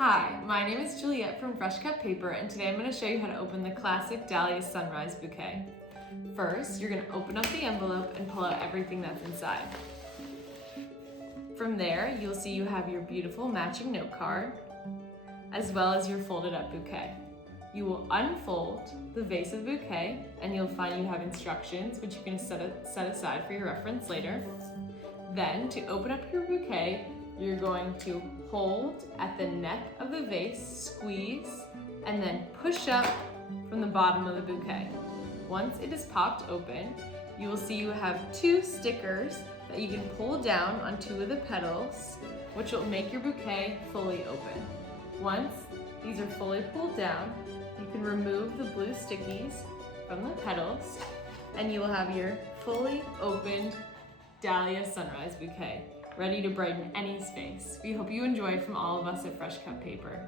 Hi, my name is Juliet from Fresh Cut Paper, and today I'm going to show you how to open the Classic Dahlia Sunrise bouquet. First, you're going to open up the envelope and pull out everything that's inside. From there, you'll see you have your beautiful matching note card, as well as your folded up bouquet. You will unfold the vase of the bouquet, and you'll find you have instructions, which you can set aside for your reference later. Then, to open up your bouquet, you're going to hold at the neck of the vase, squeeze, and then push up from the bottom of the bouquet. Once it is popped open, you will see you have two stickers that you can pull down on two of the petals, which will make your bouquet fully open. Once these are fully pulled down, you can remove the blue stickies from the petals, and you will have your fully opened Dahlia Sunrise bouquet, ready to brighten any space. We hope you enjoy from all of us at Fresh Cut Paper.